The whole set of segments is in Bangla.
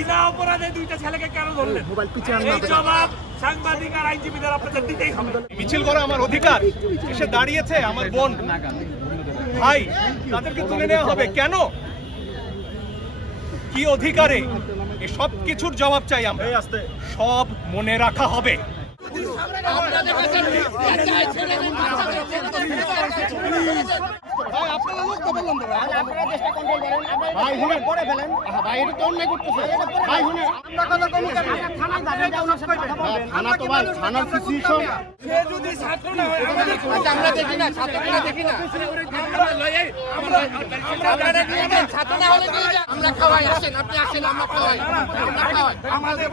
বিনা অপরাধে দুইটা ছেলেকে কেন ধরলেন? এই জবাব সাংবাদিক আর আইনজীবীদের আপনাদের দিতেই হবে। মিছিল করা আমার অধিকার, এসে দাঁড়িয়েছে আমার বোন ভাই, তাদেরকে তুলে নেওয়া হবে কেন? কি অধিকারে? এই সব কিছুর জবাব চাই আমরা, সব মনে রাখা হবে। আমরা দেখি না, ছাত্ররা দেখি না, ছাত্র না হলে আমরা খাওয়াই, আসেন আপনি আসেন, আমরা খাওয়াই, আমরা খাওয়াই আমাদের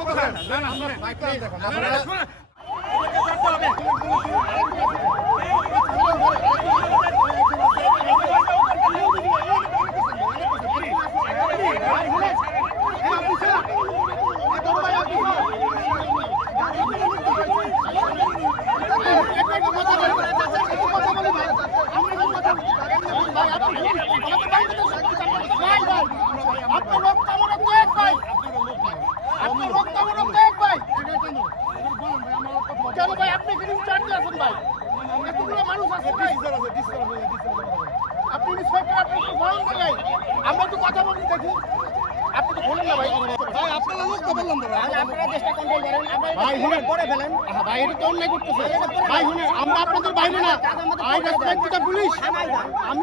কেন ভাই আপনি এখানে চার্জে আছেন ভাই, এতগুলো মানুষ আছে ভাই, আপনি ইন্সপেক্টর, আপনি একটু বলেন না ভাই, আমরা একটু কথা বলি দেখি, আপনি তো বলেন না ভাই, ভাই আপনারা লোক তো বললাম না ভাই, আপনারা দেশটা কন্ট্রোল করেন ভাই, হুনে পরে ফেলেন ভাই, এটা তো অন্যায় করতেছে ভাই, হুনে আমরা আপনাদের বাইরে না, আই রেসপেক্ট দ্য পুলিশ,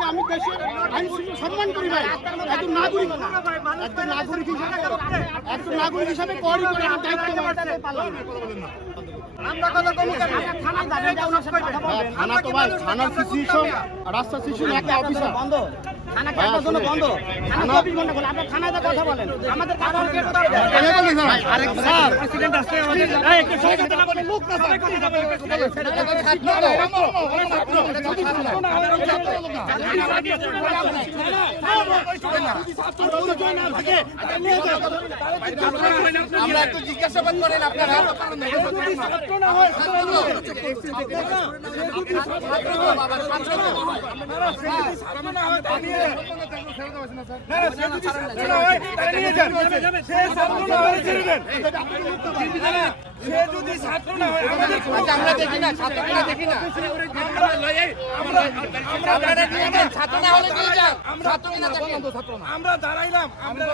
আমি দেশের আইন শৃঙ্খলা সম্মান করি ভাই, একজন নাগরিক হিসাবে করি করে আমার দায়িত্ব আমরা কথা কম থানা তো ভাই, থানার সিচুয়েশন রাস্তা সিচুয়েশন একটা অফিসার বন্ধ, থানা কাটার জন্য বন্ধ, থানা অফিস বন্ধ করে আপনারা থানায় কথা বলেন, আমাদের কারণ কে কথা বলেন ভাই, আরেক স্যার প্রেসিডেন্ট আসছে আমাদের, এই একটু সবাই কথা না বলে লোক না সবাই কথা বলে আমরা একটু জিজ্ঞাসাবাদ করেন আপনারা, আমরা দেখি না, ছাত্ররা দেখি না, ছাত্র না হলে আমরা দাঁড়াইলাম, আমরা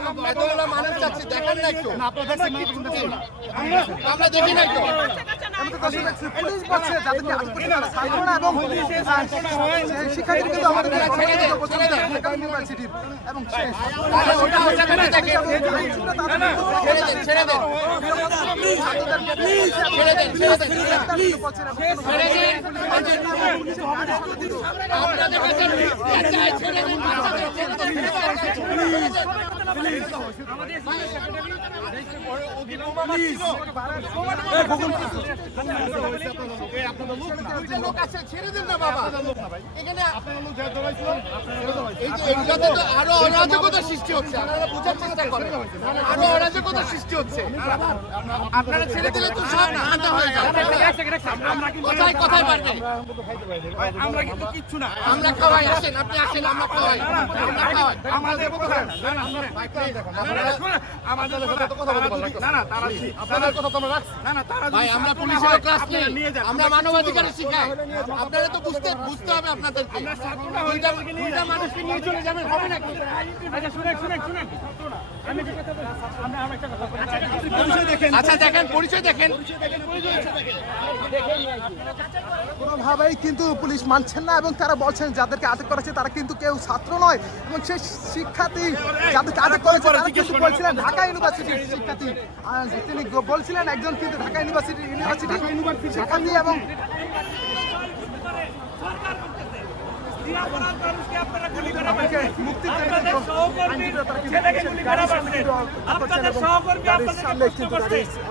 মানুষ চাচ্ছি, দেখেন না একটু, আমরা দেখি না একটু, ছেড়ে দেন না বাবা, এখানে আরো অরাজকতা সৃষ্টি হচ্ছে, আপনারা বোঝার চেষ্টা করেন, আরো অরাজকতা সৃষ্টি হচ্ছে, আপনারা ছেড়ে দিলে তো সব ঠান্ডা হয়ে যাবে, কোথায় কোথায় পারবে, আমরা কিন্তু কিচ্ছু না, আমরা খাওয়াই, আসেন আপনি আসেন, আমরা খাওয়াই, আমরা খাওয়াই আমাদের ভাই, আমরা পুলিশের ক্লাস নেই, আমরা মানবাধিকারের শিখাই, আপনারা তো বুঝতে হবে আপনাদেরকে, দুইটা মানুষকে নিয়ে চলে যাবেন হবে নাকি? আচ্ছা দেখেন, পরিচয় দেখেন, কোনোভাবেই কিন্তু পুলিশ মানছেন না এবং তারা বলছেন যাদেরকে আটক করেছে তারা কিন্তু কেউ ছাত্র নয় এবং সেই শিক্ষার্থী যাদেরকে আটক করেছে তারা কিন্তু বলছিলেন ঢাকা ইউনিভার্সিটির শিক্ষার্থী, তিনি বলছিলেন একজন কিন্তু ঢাকা ইউনিভার্সিটি শিক্ষার্থী এবং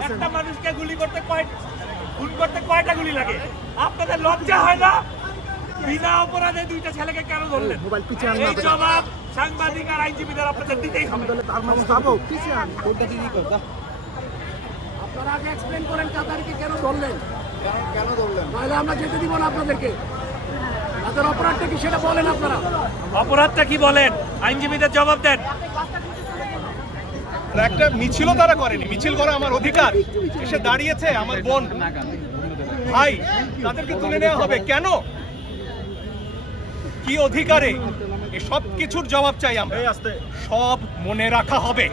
একটা মানুষকে গুলি করতে কয়টা গুলি লাগে? আপনাদের লজ্জা হয় না? বিনা অপরাধে দুইটা ছেলেকে কেন ধরলেন? এই জবাব সাংবাদিক আর আইনজীবীদের আপনাদের দিতেই হবে। আপনারা আগে এক্সপ্লেইন করেন তাদেরকে কেন ধরলেন, তাহলে আমরা যেতে দিব না আপনাদেরকে। তাদের অপরাধটা কি সেটা বলেন, আপনারা অপরাধটা কি বলেন, আইনজীবীদের জবাব দেন। একটা মিছিলও তারা করেনি, মিছিল করা আমার অধিকার। এসে দাঁড়িয়েছে আমার বোন, ভাই, তাদেরকে তুলে নেওয়া হবে কেন? কি অধিকারে? এই সব কিছুর জবাব চাই আমরা, সব মনে রাখা হবে।